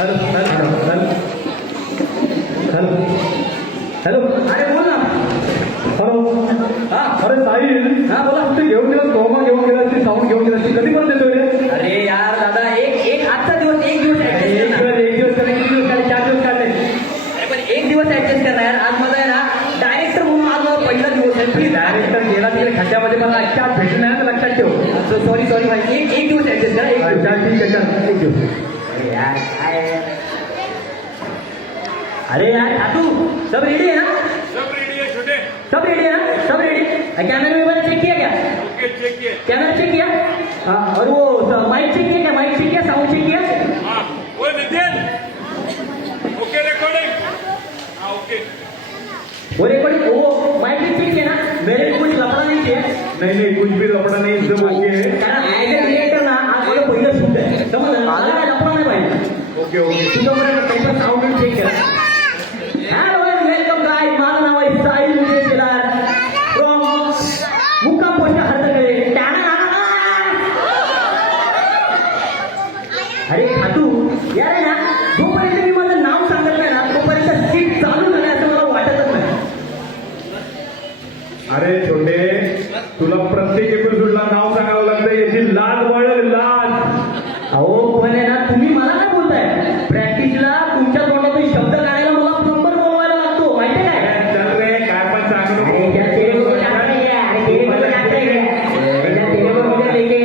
Hello hello hello अरे बोल ना. हॅलो हा अरे साहिल हा बोला. तू घेऊन गेला तोमा घेऊन गेला ती साऊंड घेऊन गेला ती कधी पण देतोय रे अरे यार दादा एक आजचा दिवस एक दिवस एक ऍडजस्ट दिवस किती दिवस काढले 4 दिवस काढले अरे पण एक दिवस ऍडजस्ट करणार यार. आज माझा आहे ना डायरेक्टर म्हणून आज माझा पहिला दिवस आहे. प्लीज डायरेक्टर गेला तिकडे खड्ड्यामध्ये मला अख्ख्या भेटलं नाही तर लक्षात ठेव सॉरी भाई एक दिवस ऍडजस्ट करा. एक दिवस. अच्छा ठीक आहे चल एक दिवस अरे यार काय अरे यार खातू सब रेडी है ना. सब रेडी है छोटे. सब रेडी है ना. सब रेडी. कैमरे में मैंने चेक किया क्या. ओके चेक किए. कैमरा चेक किया. हाँ और वो माइक चेक किया क्या. माइक चेक किया. साउंड चेक किया. हाँ वो नितिन. Okay recording. हाँ ओके. वो रिकॉर्डिंग वो माइक भी चेक किया ना. मेरे कुछ लफड़ा नहीं चाहिए. नाही कुछ भी लपडा नाही एकदम ओके आहे कारण ऍज अ डिरेक्टर ना आज मला पहिलं शूट आहे. समजलं ना. मला काय लफड़ा नाही पाहिजे. ओके ओके तुझ्यापर्यंत त्याचं साऊंड चेक करा. Hello welcome guys. माझं नाव आहे साहिल विजय शेलार फ्रॉम मुक्काम पोस्ट हरतकडे. अरे खातू यार आहे ना जोपर्यंत मी माझं नाव सांगत नाही ना तोपर्यंत सीट चालू झालं असं मला वाटतच नाही. अरे छोटे तुला प्रत्येक एपिसोडला नाव सांगावं लागतं याची लाज वाढेल लाज अहो पण आहे ना तुम्ही मला काय बोलताय. प्रॅक्टिसला तुमच्या तोंडातून शब्द काढायला मला प्लंबर बोलवायला लागतो माहिती आहे काय. चल रे काय पण सांगू अरे नको. क्या तेरे को डांटते क्या. अरे तेरे को डांटते क्या. क्या तेरे को मुझे लेके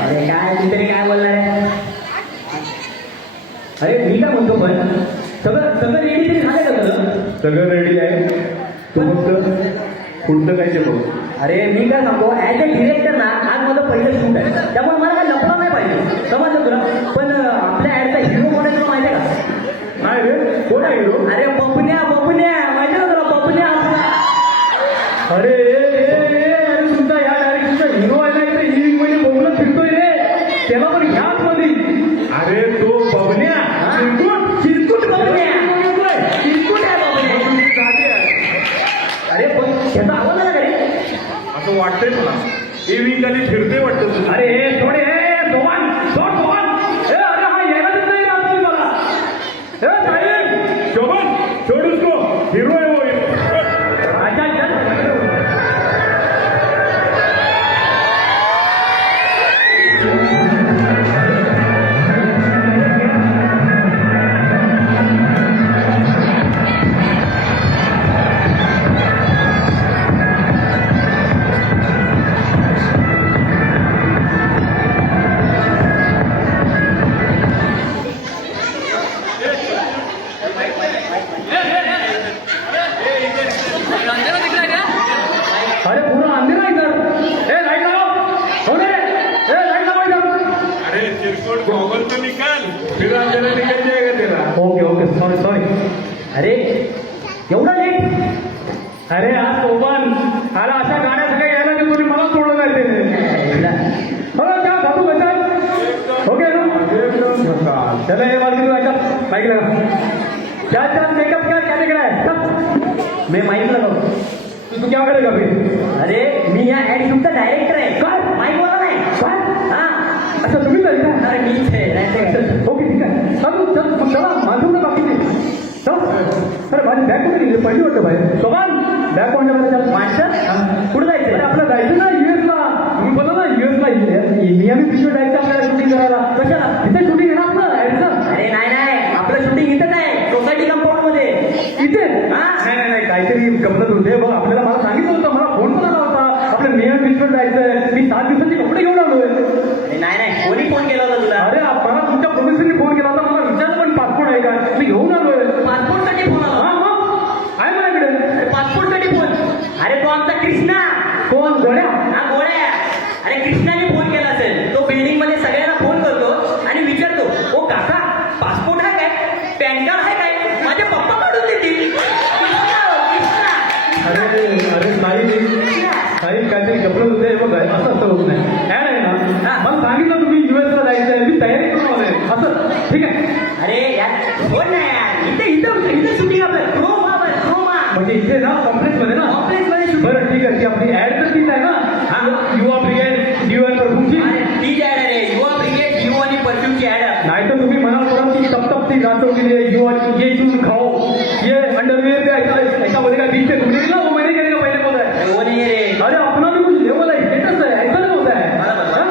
अरे काय तुम्ही काय बोलणार आहे. अरे मी काय म्हणतो पण सगळं रेडी तरी झालं का सगळं. सगळं रेडी आहे तू फक्त पुढचं काय ते बघ. अरे मी काय सांगतो ऍज अ डिरेक्टर ना आज माझं पहिलं शूट आहे त्यामुळे मला काय लफडा नाही पाहिजे. समजलं तुला. पण आपल्या ऍडचा हिरो कोण आहे तुला माहिती आहे का. काय रे कोण आहे हिरो. अरे बबन्या माहिती आहे ना तुला बबन्या. अरे अरे तुमचा या डायरेक्टरचा हिरो आहे ना इथे हिलिंग मध्ये बोलत फिरतोय रे त्याला पण घ्याच मध्ये. अरे तो बबन्या चिरकुट बबन्या. चिरकुट आहे बबन्या. अरे पण त्याचा आवाज आला का रे. असं वाटतंय तुला हे विकाली फिरते वाटतं तुला. अरे हे सोडे हे सोमान सोड सोमान हे अरे हा यायला देत नाही राहतो मला हे साहेब शोभन छोड़ उसको हिरो है वो अच्छा चल. अरे पूरा अंधेरा इधर. ए लाइट लगाओ सोने ए लाइट लगाओ इधर. अरे चिरकुट गॉगल तो निकाल. फिर अंधेरा निकल जाएगा तेरा. Okay okay sorry sorry. अरे एवढा लेट. अरे आज सोबन आला अशा गाड्या सगळ्या यायला की कोणी मला सोडलं नाही त्याने. हो क्या बाबू बचा ओके ना चला ये बात की अच्छा माइक लगा. क्या चल मेकअप क्या दिख रहा है सब. मैं माइक लगाऊ. तू क्या करेगा फिर. अरे मी या ऍड शूटचा डायरेक्टर आहे. काय माईक वाला नाही. काय हा अच्छा तुम्ही तरी का. अरे मीच आहे नाही ओके ठीक आहे चालू चल मग चला माझून ना बाकीचे चल. अरे माझी बॅग कुठे गेली पहिली वाटतं बाहेर. सोबन बॅग कोणत्या बरं मास्टर कुठं जायचं. अरे आपलं जायचं ना युएसला. तुम्ही बोला ना युएसला मियामी बीचवर जायचं आपल्याला शूटिंग करायला. कशाला. इथे शूटिंग आहे ना आपलं ऍडचं. अरे नाही आपलं शूटिंग इथंच आहे सोसायटी कंपाऊंड मध्ये. इथे हा? नाही काहीतरी गमत होते बघ आपल्याला मला सांगितलं होतं मला फोन पण आला होता आपल्या मियामी बीचवर जायचंय. मी 7 दिवसाचे कपडे घेऊन आलोय. अरे नाही कोणी फोन केला होता तुला. अरे मला तुमच्या प्रोड्युसरने फोन केला होता मला विचारलं पण पासपोर्ट आहे का मी घेऊन आलोय. पासपोर्ट साठी फोन आला. हा मग आहे माझ्याकडे. पासपोर्ट साठी फोन. अरे तो आमचा कृष्णा. कोण गोळ्या. हा गोळ्या. अरे कृष्णाने फोन केला असेल. तो बिल्डिंग मध्ये सगळ्यांना फोन करतो आणि विचारतो ओ काका पासपोर्ट आहे काय पॅन कार्ड आहे काय माझे पप्पा काढून देतील. कृष्णा. अरे अरे काही काहीतरी गपलत होते बघ असं होत नाही. ऍड आहे ना मला सांगितलं तुम्ही युएसला जायचंय मी तयारी करून आलोय असं ठीक आहे. अरे यार बोल ना यार इथे शूटिंग आपलं क्रोमा म्हणजे इथे ना कॉम्प्लेक्स मध्ये ना. कॉम्प्लेक्स मध्ये बरं ठीक आहे ती आपली ऍड तर तीच आहे ना युवा ब्रिगेड न्यू इयर परफ्यूमची. ती ऍड आहे रे युवा ब्रिगेड युवा आणि परफ्यूमची ऍड आहे. रातों के लिए ये चूज खाओ, ये अंडरवेयर का ऐसा बोलेगा, बीच में तुमने ना वो मैंने करेगा पहले बोला है। वो नहीं आहे रे. अरे अपना भी कुछ लेवल है, स्टेटस है, ऐसा नहीं होता है. मला बघ. हाँ?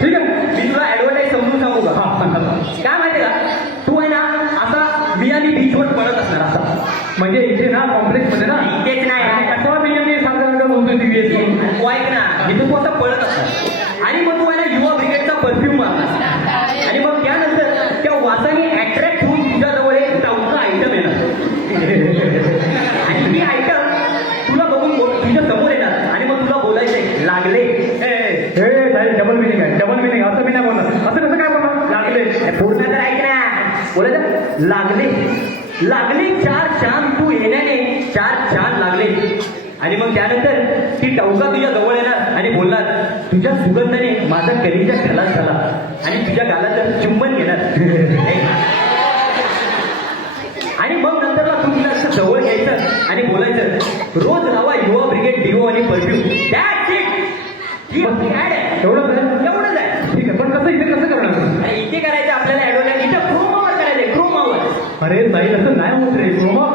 ठीक है. मी तुला ऍडव्हर्टाईज समजून सांगू का? हाँ सांगा. काय माहितीये का, तू आहे ना असा मियानी बीचवर पडत असणार असा. म्हणजे इथे ना कॉम्प्लेक्स मध्ये ना इथेच नाही. कसा मी सांगा बोलतोय ती तू ऐक ना, इथं तू असं पडत असणार आणि मग तू आहे ना युवा ब्रिगेडचा परफ्यूम मारणार आणि मग त्यानंतर त्या वासाने अट्रॅक्ट होऊन तुझ्याजवळ एक टवका आयटम येणार आणि ती आयटम तुला बघून तुझ्या समोर येणार आणि मग तुला बोलायचंय लागले. डबल मिनिंग आहे, डबल मिनिंग. असं मी नाही बोलणार. असं कसं काय बोलणार? लागले. पूर्ण तर ऐक ना, बोलायचं लागले लागले 4 चांद तू येण्याने 4 चांद लागले आणि मग त्यानंतर ती टवका तुझ्या जवळ येणार आणि बोलणार तुझ्या सुगंधाने माझा कलीजा खलास झाला आणि तुझ्या गालाचं चुंबन घेणार आणि मग नंतरला तू तिला असं जवळ घ्यायचं आणि बोलायचं रोज लावा युवा ब्रिगेड डिओ आणि परफ्यूम. That's it. ही आपली ऍड आहे. एवढंच आहे? एवढंच आहे. ठीक आहे, पण कसं इथे कसं करणार? आणि इथे करायचं आपल्याला ऍडव्हर्टाईज इथं क्रोमावर करायचंय, क्रोमावर. अरे साई असं नाही होत रे, क्रोमा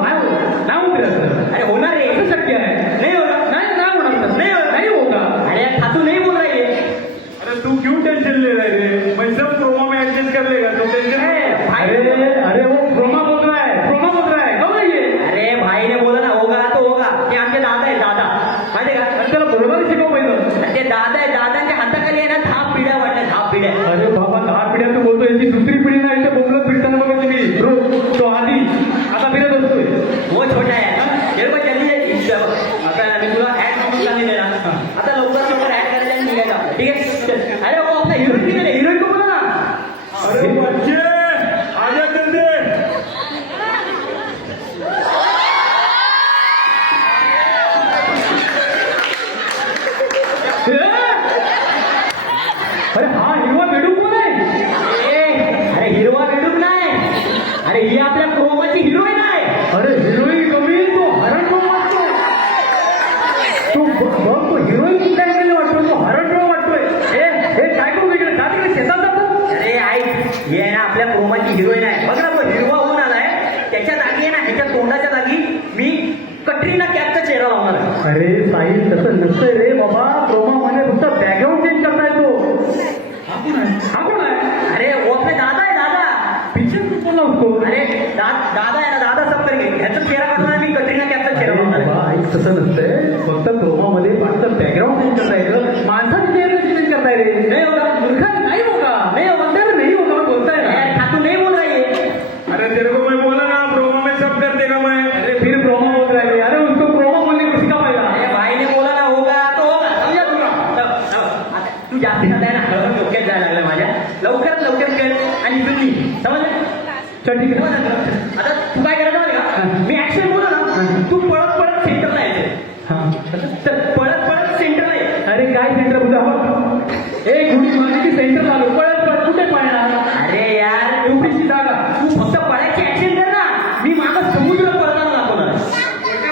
नाही होत रे असं. अरे होणार रे. कसं शक्य आहे? नाही होणार. नाही होणार. नहीं होगा. नहीं होगा. अरे यार खातू नहीं बोल रहा है. अरे तू क्यों टेंशन ले रहा है रे? मैं सब प्रोमो में एडजस्ट कर लेगा, तो टेंशन नहीं है. अरे वो क्रोमा बोल रहा है, क्रोमा बोल रहा है. कब ये? अरे भाई ने बोला ना होगा तो होगा. ते आमचे दादा आहे दादा माहिती का. अरे त्याला बोलवायला शिकव पहिलं. ते दादा आहे, दादांच्या हाताखाली आहे ना 10 पिढ्या वाटल्या, 10 पिढ्या. अरे बाबा 10 पिढ्या तू बोलतोय, याची दुसरी पिढी नाही. इथे बोलत फिरताना बघा तुम्ही रोज तो आधी आता फिरत असतोय. वो छोटा आहे. हे बघ जल्दी जल्दी. आता मी तुला ऍड म्हणून सांगितलं ना, आता लवकर लवकर ऍड करायला आणि निघायचं आपण. ठीक आहे चल. अरे वो आपला हिरोईन किती आहे, हिरोईन को बोला ना. अरे बच्चे आजा जल्दी. अरे हा हिरवा बेडू कोण आहे? अरे हिरवा बेडूक नाही, अरे ही आपल्या क्रोमाची हिरोईन आहे. अरे हिरोईन कमी, तो हरण ड्रॉ वाटतो. तो बघ तो हिरोईन कुठल्या अँगलने वाटतोय, तो हरण ड्रॉ वाटतोय. हे काय करू तिकडे जा, तिकडे शेतात जातो. अरे ऐक, ही आहे ना आपल्या क्रोमाची हिरोईन आहे. बघ ना तो हिरवा होऊन आलाय, त्याच्या जागी आहे ना ह्याच्या तोंडाच्या जागी मी कटरीना कॅफचा चेहरा लावणार आहे. अरे साहिल तसं नसतंय रे बाबा. क्रोमा मध्ये फक्त बॅकग्राऊंड चेंज करता येतो. हा कोण आहे? अरे वो आपले दादा आहे, दादा. पिक्चर कोण लावतो? अरे दादा आहे ना, दादा सब करके ह्याचा चेहरा काढून मी कटरीना कॅफचा चेहरा लावणार आहे. बाबा ऐक तसं नसतंय. फक्त क्रोमा मध्ये फक्त बॅकग्राऊंड चेंज करता येतं. माणसाचं चेहरा चेंज करता येते. नाही होगा. मूर्खा नाही होगा. नाही होगा. तर नाही होगा बोलताय ना. अरे खातू नहीं बोल रही है. अरे तेरे को मैं बोला ना प्रोमो में सब कर देगा मैं. अरे फिर क्रोमा बोल रहा है. अरे उसको क्रोमा बोलने को सिखा पाहिला. अरे भाई ने बोला ना होगा तो होगा. समजा तुला. आता तू जास्त करताय ना, हळूहळू डोक्यात जायला लागलं माझ्या. लवकरात लवकर कर आणि तुम्ही समजलं. चल ठीक आहे. आता तू काय करायचं माहिती का, मी ऍक्शन बोललो ना, तू पळत पळत सेंटरला यायचं. हा. तर पळत पळत सेंटरला ये. अरे काय सेंटर बुद्धा. एक गुढी मारली की सेंटर आलो. पळत पळत कुठे पळणार? अरे यार एवढीची जागा. तू फक्त पळायची ऍक्शन कर ना, मी माझं समुद्र पळताना दाखवणार.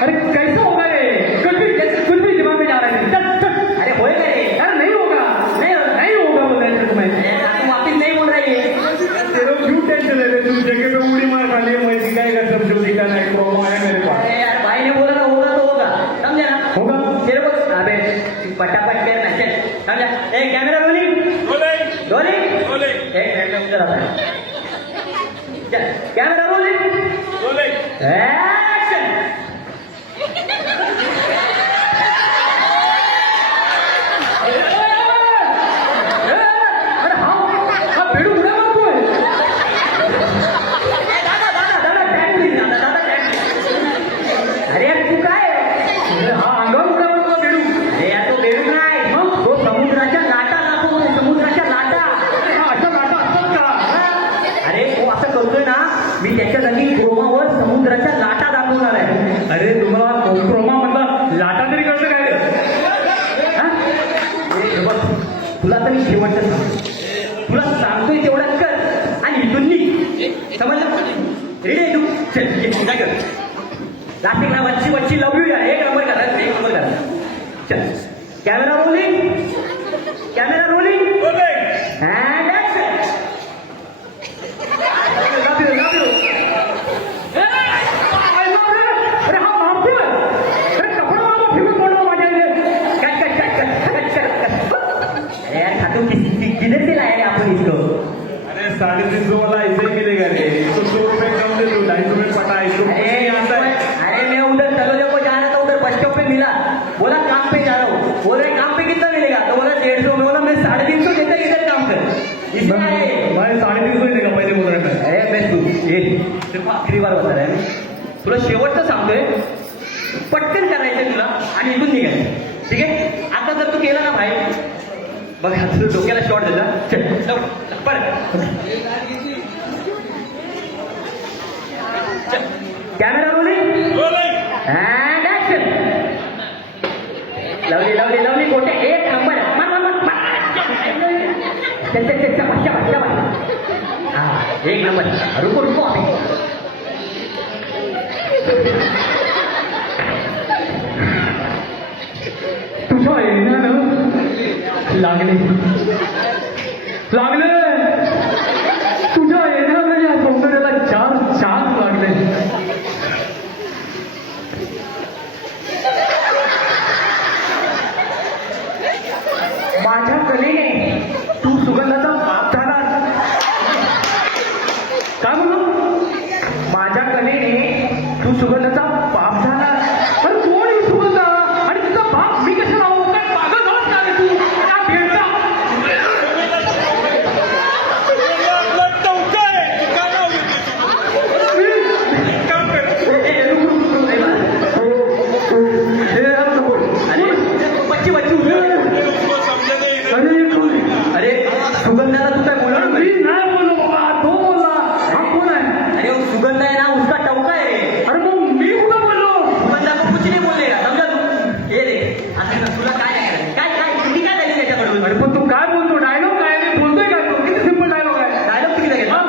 अरे कैसा होगा रे? कुछ भी दिमाग में जा रहा है. चल चल. अरे होय का रे. अरे नहीं होगा. नहीं होगा बोल रहे थे तुम्हें. अरे तू वापिस नहीं बोल रही है. तेरे को क्यों टेंशन ले रहे? तू जगह पे उड़ी मार खा ली, मैं दिखाएगा सब जो दिखाना है. प्रोमो है मेरे पास. अरे यार भाई ने बोला ना होगा तो होगा. समझा ना. होगा. तेरे को अबे पटापट कर ना. चल समझा. ए camera rolling rolling rolling. Rolling एक मिनट में उधर आता है. चल कॅमेरा रोलिंग रोलिंग. ऍक्शन. अरे हा बेडू उड्या मारतोय. दादा दादा दादा टॅग प्लीज. दादा दादा टॅग प्लीज. अरे यार तू काय हा अंगावर उड्या मारतो बेडू. अरे यार तो बेडूक नाही, मग तो समुद्राच्या लाटा दाखवतो. समुद्राच्या लाटा. अशा लाटा असतात का? अरे तो असं करतोय ना, मी त्याच्या जागी क्रोमावर समुद्राच्या लाटा दाखवणार आहे. अरे तुम्हाला क्रोमा म्हटलं लाटा तरी कळतं काय रे? हा? हे बघ, तुला तर मी शेवटचं सांगतो. तुला सांगतोय तेवढं कर आणि इथून निघ. समजलं? रेडी आहे तू? चल ये, काय कर. नाशिकला वच्ची वच्ची लव यू या. एक नंबर करा, एक नंबर करा. चल camera rolling. Camera rolling rolling. And action. Love you. 350 वाला ऐसे ही मिलेगा रे तो 100 रुपए कम दे दो 250 में पटा है तो अरे आता है अरे मैं उधर चलो को जा रहा था उधर बस स्टॉप पे मिला बोला काम पे जा रहा हूँ बोल रहे काम पे कितना मिलेगा तो बोला 150 में बोला मैं 350 देता इधर काम कर इसमें आए भाई 350 ही देगा पहले बोल रहा था अरे मैं तू ये सिर्फ आखरी बार बता रहा है तुला शेवटचं सांगतोय पटकन करायचं तुला आणि इथून निघायचं ठीक आहे आता जर तू केलं ना भाई बघ तुझं डोक्याला शॉट दिला चल जाऊ, पळ. चल camera rolling and action lovely lovely lovely गोटे एक नंबर मन मन मन चल चल चल शाबाश हा एक नंबर रुको रुको आम्ही तुझ्या येण्यानं लागले लागले तुझ्या येण्यानं या सौंदर्याला चार चार लागले माझ्या कलेने तू सुगंधाचा बाप झाला काय म्हणू माझ्या कलेने तू सुगंधाचा बाप झाला अरे कोण ही सुगंध आणि तिचा बाप मी कशाला आहो काय पागल झालास का रे तू त्या भेटचा बच्ची बच्ची अरे सुगंधाला तू काय बोलणार मी नाही बोललो बाबा तो बोलला हा कोण आहे अरे वो सुगंध है ना उसका टवका है अरे मग मी कुठं बोललो सुगंधा को कुछ नहीं बोलेगा समझा तू ये देख आता तुला काय नाही करायचं काय काय किती काय झाली त्याच्याकडून अरे पण तू काय बोलतो डायलॉग काय मी बोलतोय काय तू किती सिंपल डायलॉग आहे डायलॉग किती घेतला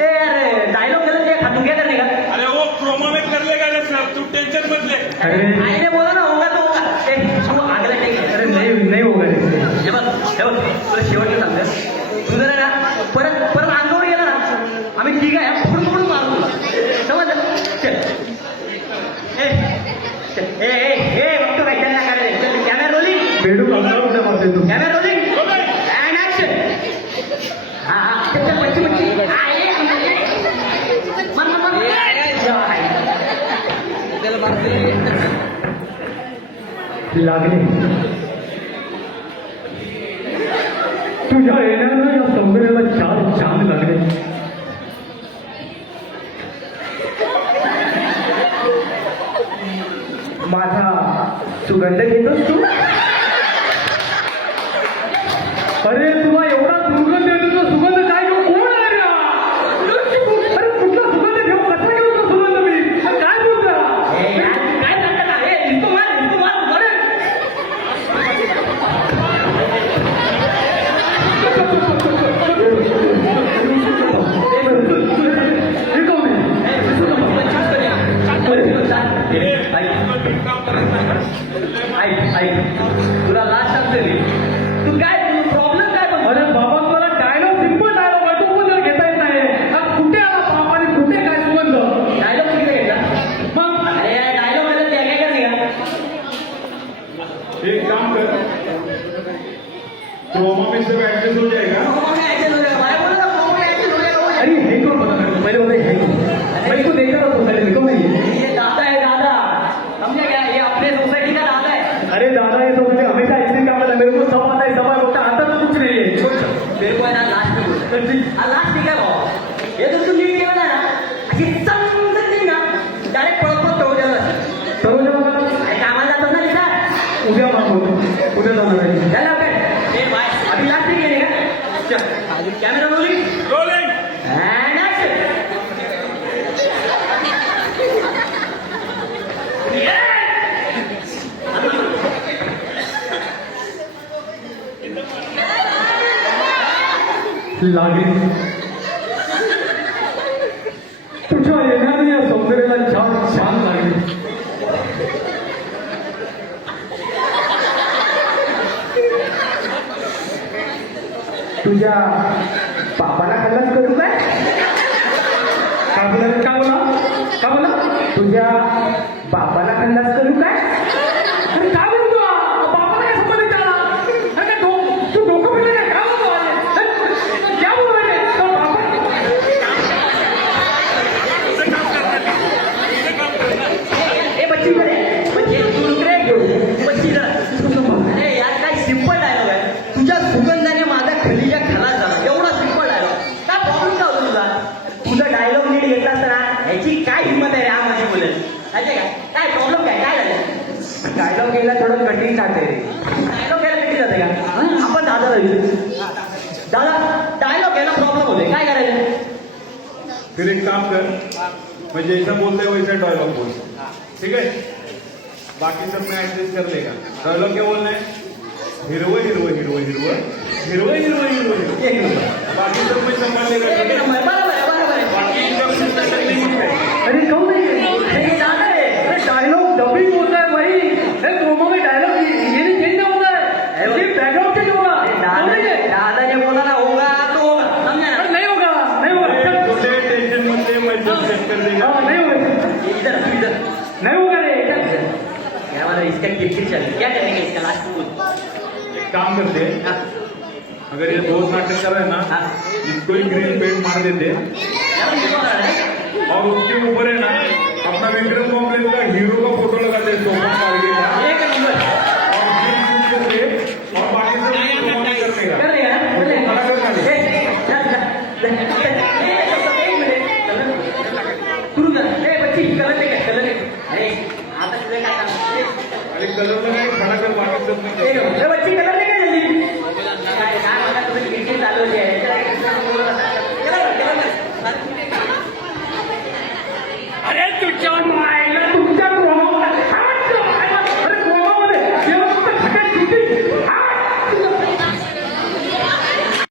ए अरे डायलॉग केलं ते तू क्या करने का अरे वो प्रोमो में कर लेगा ना सर तू टेंशन मत ले अरे आईने बोला ना होगा तो होगा ए तू आगला टेक अरे नाही होगा रे हे बघ तुला शेवटचं सांगतो तू जर ना परत परत अंगावर गेला ना आम्ही ठीक आहे पकडून पकडून मारू तुला समजलं चल ए चल ए बघतो काय त्यांना करायचं कॅमेरा रोलिंग बेडू काढणार उद्या मारते तू कॅमेरा रोलिंग अँड ऍक्शन हा हा चल चल बच्ची बच्ची मन मन मन लागले तुझ्या येण्यानं या सौंदर्याला चार चांद लागले माझा सुगंध घेतोस तू अरे तुला एवढा दुर्गंध येतो तो सुगंध काय घेऊ कोण आहे रे हा? अरे कुठला सुगंध घेऊ कसा घेऊ तो सुगंध मी अरे काय बोलता काय सांगता का ए इसको मार अरे हे कोण आहे तुला लास्ट सांगते मी तू काय प्रॉब्लेम काय पण अरे बाबा तुला डायलॉग सिंपल डायलॉग आहे तो पण जर घेता येत नाही हा कुठे आला बाप आणि कुठे काय सुगंध डायलॉग किती घेतला मग अरे डायलॉग मध्ये त्या काय करणे का एक काम कर प्रोमो में सब एडजस्ट हो जाएगा अरे हे कौन बता रहा है पहले बोला है भाई को देखा था तो पहले देखो मैं ये दादा है दादा समझे क्या ये अपने सोसाइटी का दादा है अरे दादा ये तो मुझे हमेशा ऐसे काम आता है मेरे को सब आता है सब होता आता तो कुछ नहीं है मेरे को है ना लास्ट में बोल लास्ट ठीक है भाऊ हे जर तू नीट केलं ना अशी समजत नाही ना डायरेक्ट पळत पळत पळू द्यायला सर्व जण अरे कामाला जातात ना लिखा उद्या मागवतो उद्या जाणार आहे चल ओके ए बाय अभी लास्ट ठीक है क्या चल camera rolling rolling and action लागेल तुझ्या येण्यानं या सौंदर्याला छान छान लागले तुझ्या बापाला खल्लास करू काय का बोला का बोला का बोला तुझ्या बापाला खल्लास करू काय अरे काय बोलतो बाबाला काय संबंध त्याला अरे काय तू डोकं फिरलं काय बोलतो क्या बोल रहे माहितीये का काय प्रॉब्लेम काय झालं डायलॉग गेला थोडं कठीण जाते रे. डायलॉग घ्यायला किती जाते का आपण दादाला विचारू दादा डायलॉग घ्यायला प्रॉब्लेम होते काय करायचं फिर एक काम कर म्हणजे जैसा बोलते हैं वैसा डायलॉग बोल ठीक है बाकी सब मैं एडजस्ट कर लेगा डायलॉग क्या बोलना है हिरव हिरव हिरव हिरव हिरव हिरव हिरव हिरव एक नंबर बाकी सब मैं संभाल लेगा एक ठीक है नंबर बरोबर आहे. बाकी सब मैं नहीं है अरे कहू नहीं हे दादा आहे. अरे डायलॉग डबिंग होता है भाई अरे प्रोमो में डायलॉग ये नहीं चेंज होता है ये बैकग्राउंड चेंज होगा दादा ने बोला ना होगा तो होगा समझा ना नहीं होगा नहीं होगा छोटे टेंशन मत ले मैं सब सेट कर देगा हाँ, नहीं होगा इधर नहीं होगा रे क्या वाला इसका किरकिर चल क्या करने का इसका लास्ट एक काम करते हैं अगर ये दोस्त नाटक कर रहे हैं ना इसको ही ग्रीन पेंट मार देते और उसके ऊपर है ना अपना विक्रम कॉम्प्लेक्स का हीरो का फोटो लगाते हैं सोफा मार्गी का एक नंबर और green shoot करके और बाकी सब promote करने का कर लेगा ना कर लेगा खड़ा कर खाली. सुरू कर ए बच्ची कलर दे काय कलर दे अरे आता तुझं काय काम आणि कलर लगाए खड़ा कर बाकी सब नहीं ए करते. बच्ची कलर